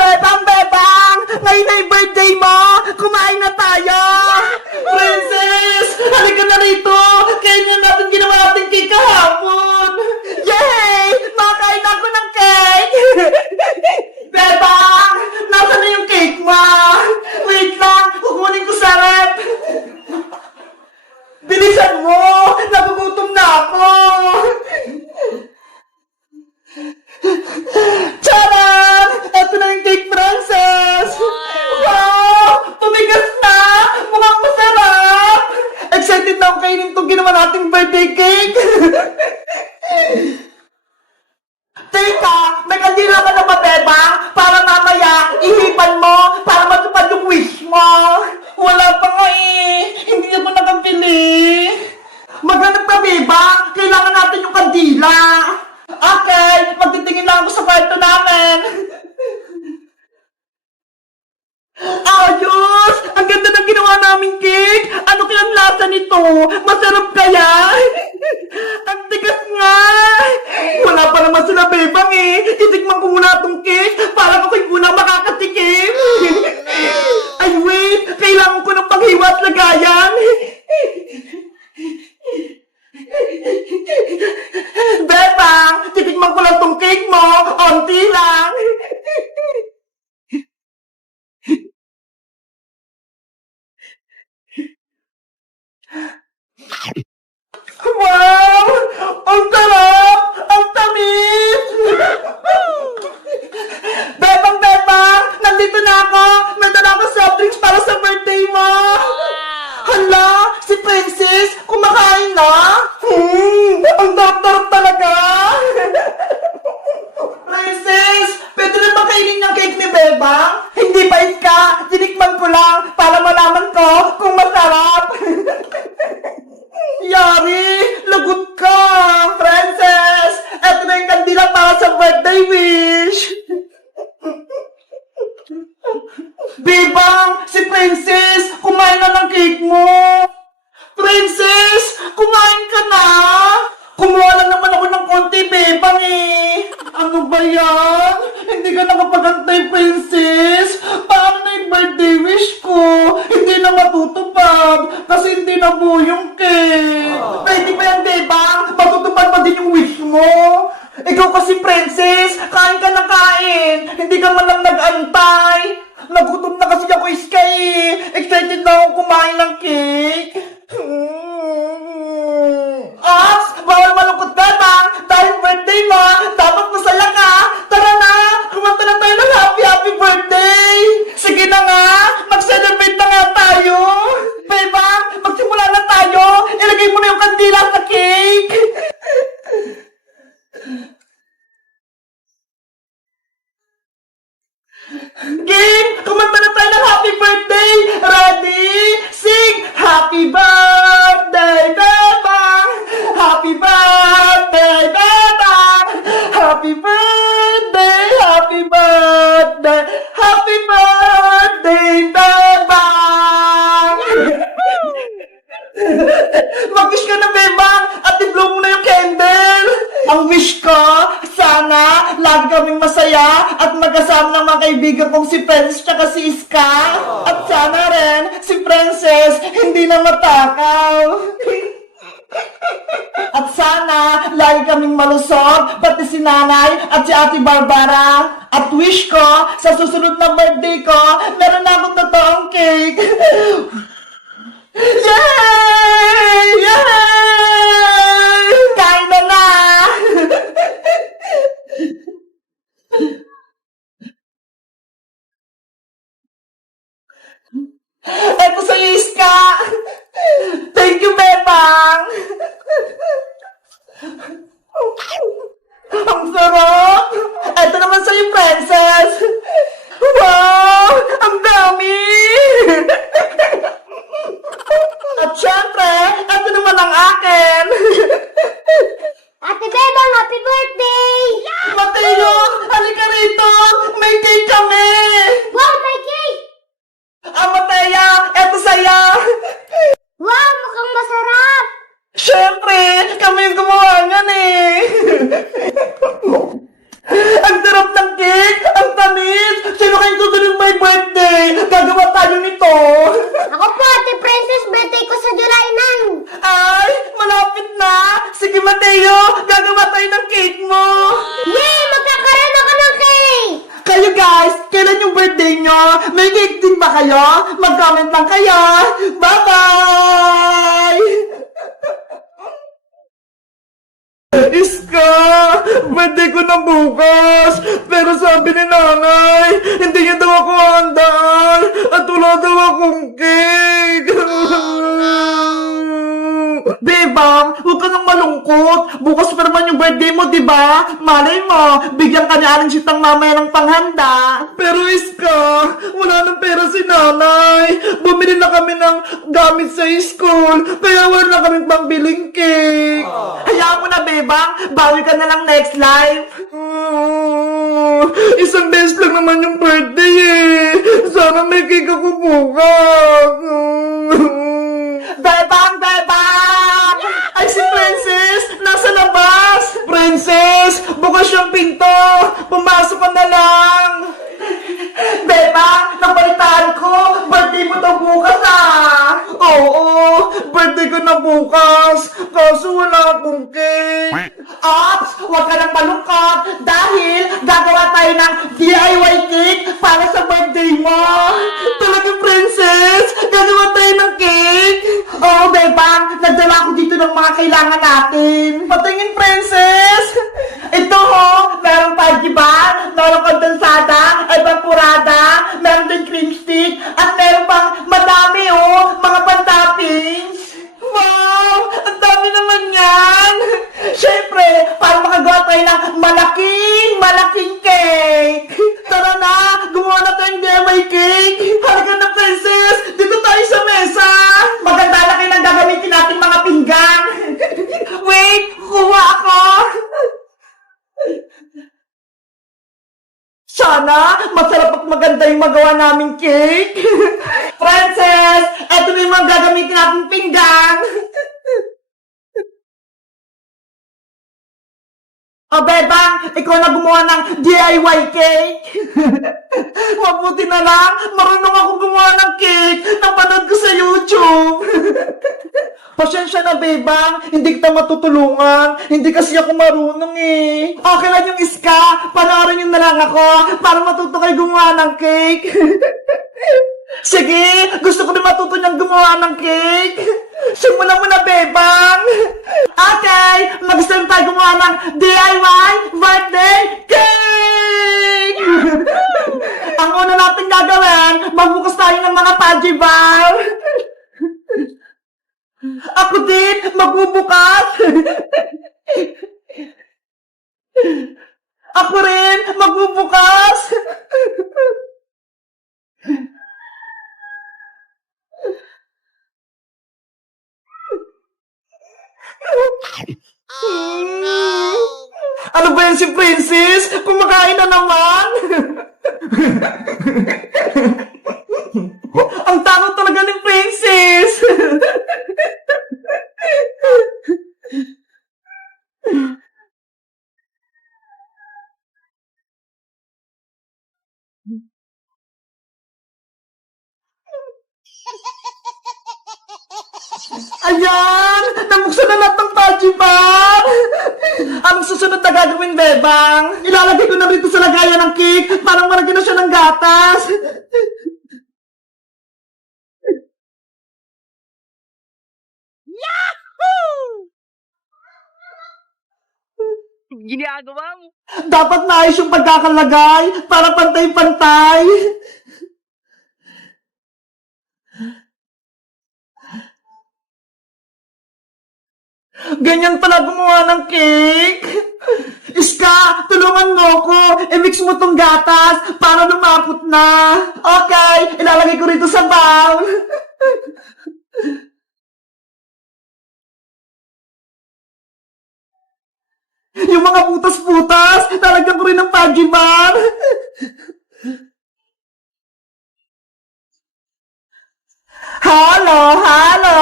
Bebang, Bebang! Ngayon ay birthday mo! Kumain na tayo! Princess! Halika na rito! Kainin na natin ginawa natin cake kahapon! Yay! Makain ako ng cake! Bebang! Nasaan na yung cake mo? Wait lang! Kukunin ko sa rep! Bilisan mo! Nagugutom na ako! Charan! Ito na yung cake, Princess! Wow! Tumigas na! Mukhang masarap! Excited na ako kainin itong ginawa nating birthday cake! Teka! May kandila ka na ba, Bebang? Para mamaya, ihipan mo para matupad yung wish mo! Wala pa nga eh! Hindi ako nakabili! Maghanap ka, Bebang! Kailangan natin yung kandila! Okay, magtitingin lang ako sa kwarto namin. Ayos! Ang ganda ng ginawa naming cake! Ano kaya ang lasa nito? Masarap kaya? Ang tigas nga! Wala pa naman sila, Bebang eh! Titikman ko muna itong cake para ako'y muna makakatikim! Ay wait! Kailangan ko ng paghiwa at lagayan! Bebang! Titikman ko lang tong cake mo! Onti lang! Wow! Ang sarap! Ang tamis! Bebang, Bebang! Nandito na ako! May dala ako soft drinks para sa birthday mo! Hala! Si Princess! Kumakain na! Ang darap-darap talaga! Princess! Pwede na ba kainin yung cake ni Bebang? Hindi pa ka! Tinikman ko lang para malaman ko kung masarap! Yari! Lagot ka! Princess! Eto na yung kandila para sa birthday wish! Bebang! Si Princess! Kumain na ng cake mo! Princess! Kumain ka na! Kumuha lang naman ako ng konti, Bebang eh! Ano ba yan? Hindi ka nakapagantay, Princess! Paano na yung birthday wish ko? Hindi na matutupad kasi hindi na buo yung cake! Pwede ba yan, Bebang? Matutupad pa din yung wish mo? Ikaw kasi, Princess! Kain ka na kain! Hindi ka man lang nag-antay! Nagutom na kasi ako, Iskay! Excited na akong kumain ng cake! Ops! Bawal malungkot, Bebang! Dahil birthday mo, dapat masaya ka! Tara na! Kumanta na tayo ng happy birthday! Sige na nga! Mag-celebrate na nga tayo! Bebang! Magsimula na tayo! Ilagay mo na yung kandila sa cake! Game! Kumanta na tayo ng happy birthday! Ready? Sing! Happy birthday, Bebang! Happy birthday, Bebang! Happy birthday! Happy birthday! Happy birthday, Bebang! Mag-wish ka na, Bebang! At i-blow mo na yung candle! Ang wish ko, sana lagi kaming masaya at magkasama ng mga kaibigan kong si Princess at si Iska. At sana rin si Princess hindi na matakaw. At sana lagi kaming malusog, pati si Nanay at si Ate Barbara. At wish ko, sa susunod na birthday ko, meron na akong totoong cake. Yay! Yay! Kain na na! Eto sa'yo, Iska! Thank you, Bebang! Ang sarap! Eto naman sa'yo, Princess! Wow! Ang dami! At syempre, eto naman ang akin! Ate Bebang, happy birthday! Mateo! Halika rito! May cake kami! Wow, may cake! Mateo! Eto sa'yo! Wow, mukhang masarap! Syempre! Kami yung gumawa niyan eh! Ang sarap ng cake! Ang tamis! Leo, gagawa tayo ng cake mo! Yay! Magkakaroon ako ng cake! Kayo guys, kailan yung birthday nyo? May cake din ba kayo? Mag-comment lang kayo! Bye-bye! Iska! Birthday ko na bukas! Pero sabi ni nanay, hindi niya daw ako handaan at wala daw akong cake! Bebang, huwag ka nang malungkot. Bukas pa naman yung birthday mo, di ba? Malay mo, bigyan ka ni Aling Sitang mamaya ng panghanda. Pero Iska, wala nang pera si nanay. Bumili na kami ng gamit sa school, kaya wala na kaming pambiling cake. Hayaan mo na, Bebang. Bawi ka na lang next life. Isang beses lang naman yung birthday eh. Sana may cake ako bukas. Bebang! Bebang! Ay, si Princess! Nasa labas! Princess! Bukas yung pinto! Pumasok ka na lang! Bebang! Nabalitaan ko! Birthday mo daw bukas ah! Oo! Birthday ko na bukas! Kaso wala akong cake! Ops! Huwag ka nang malungkot! Dahil gagawa tayo ng DIY cake para sa birthday mo! Talaga, Princess! Gagawa tayo ng cake! Oo, Bebang! Nagdala ako dito ng mga kailangan natin! Patingin, Princess! Ito ho! Merong pajiban, merong kondensada, evaporada, meron din cream stick, at meron pang madami oh! Mga pan-toppings! Wow! Ang dami naman yan! Siyempre, para makagawa tayo ng malaking cake! Tara na! Gumawa na tayong DIY cake! Halika na, Princess! Dito tayo sa mesa! Maganda na kayo ng gagamitin natin mga pinggan! Wait! Kuha ako! Sana, masarap at maganda yung magawa naming cake! Princess! Eto na yung mga gagamitin natin pinggan! O, Bebang, ikaw na gumawa ng DIY cake. Mabuti na lang, marunong ako gumawa ng cake. Napanood ko sa YouTube. Pasensya na, Bebang, hindi kita matutulungan. Hindi kasi ako marunong eh. Okay lang yung Iska, panoorin nyo na lang ako para matuto kayo gumawa ng cake. Sige, gusto ko na matuto niyang gumawa ng cake. Simulan mo na, Bebang. Okay, mag-start tayo gumawa ng DIY birthday cake! Ang una natin gagawin, magbukas tayo ng mga Pudgy bar. Ako din, magbubukas. Ako rin, magbubukas. Ano ba yan si Princess? Kumakain na naman! Ang takot talaga ni Princess! Ayan! Nabuksan na lahat ng Pudgy bar! Anong susunod na gagawin, Bebang? Ilalagay ko na rito sa lagayan ng cake para maragyan na siya ng gatas. Ginagawa mo. Dapat naayos yung pagkakalagay para pantay-pantay. Ganyan pala gumawa ng cake. Iska, tulungan mo ko. I-mix mo tong gatas para lumapot na. Okay, ilalagay ko rito sa bowl. Yung mga butas-butas, lalagyan ko rin ng Pudgy bar. Halo, halo!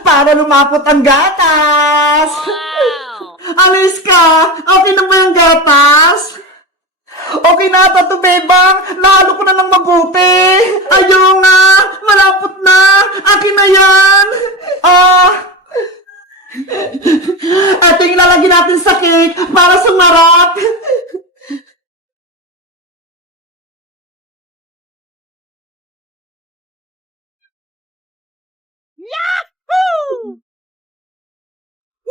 Para lumapot ang gatas! Wow! Alis ka! Okay na ba yung gatas? Okay na ata to, Bebang! Nahalo ko na ng mabuti! Ayaw nga! Malapot na! Akin na yan! Ito yung lalagyan natin sa cake para sumarap.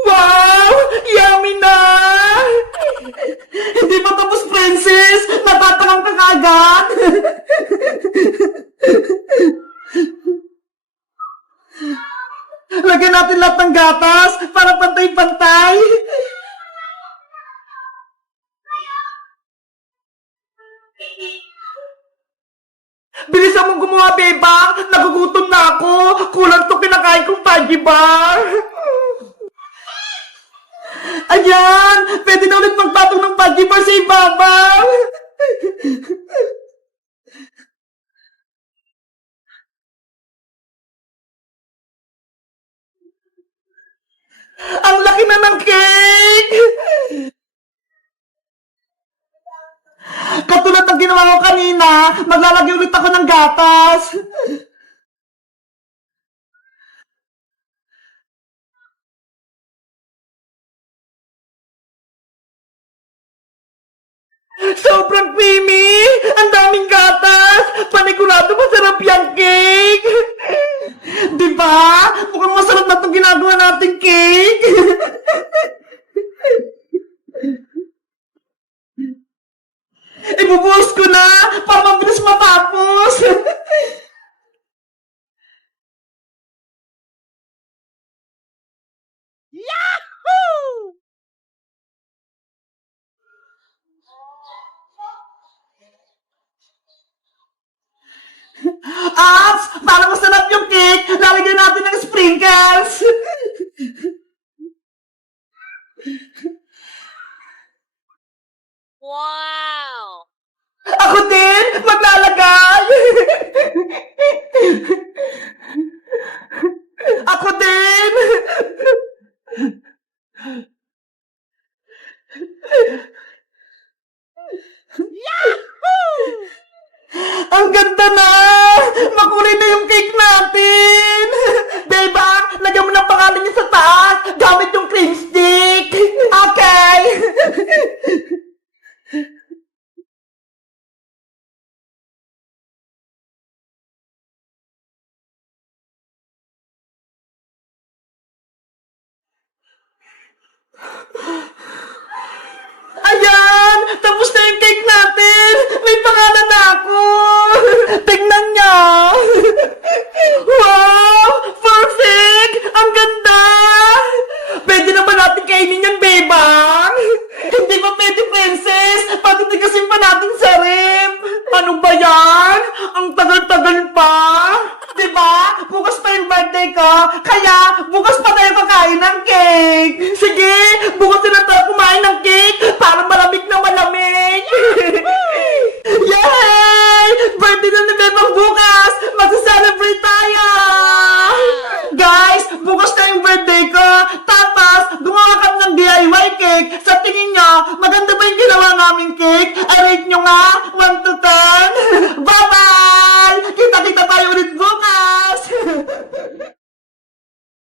Wow! Yummy na! Hindi pa tapos, princess! Natatakam ka agad! Lagyan natin lahat ng gatas para pantay-pantay. Bilisan mong gumawa, bebang! Nagugutom na ako! Kulang to kinakain kong Pudgy Bar! Ayan! Pwede na ulit magpatong ng Pudgy Bar sa ibabaw! Ang laki na ng cake! Katulad ng ginawa ko kanina, maglalagay ulit ako ng gatas. Sobrang creamy! Ang daming gatas! Panigurado masarap yung cake! Diba? Mukhang masarap na itong ginagawa nating cake! Ibubuhos ko na para mabilis matapos! Apps! Para masarap yung cake, lalagyan natin ng sprinkles! Wow! Ako din! Maglalagay! Ako din! Ang ganda na! Makulay na yung cake natin! Beba, lagyan mo ng pangalan niya sa taas gamit yung cream stick! Okay! Ayan! Tapos na yung cake natin! May pangalan na ako! Tingnan niya! Wow! Perfect! Ang ganda! Pwede na ba natin kainin yan, bebang? Hindi ba pwede, princess? Patitigasin pa natin sa rib! Ano ba yan? Ang tagal-tagal pa! Diba? Bukas pa yung birthday ko, kaya bukas pa tayo kakain ng cake! Sige! Bukas na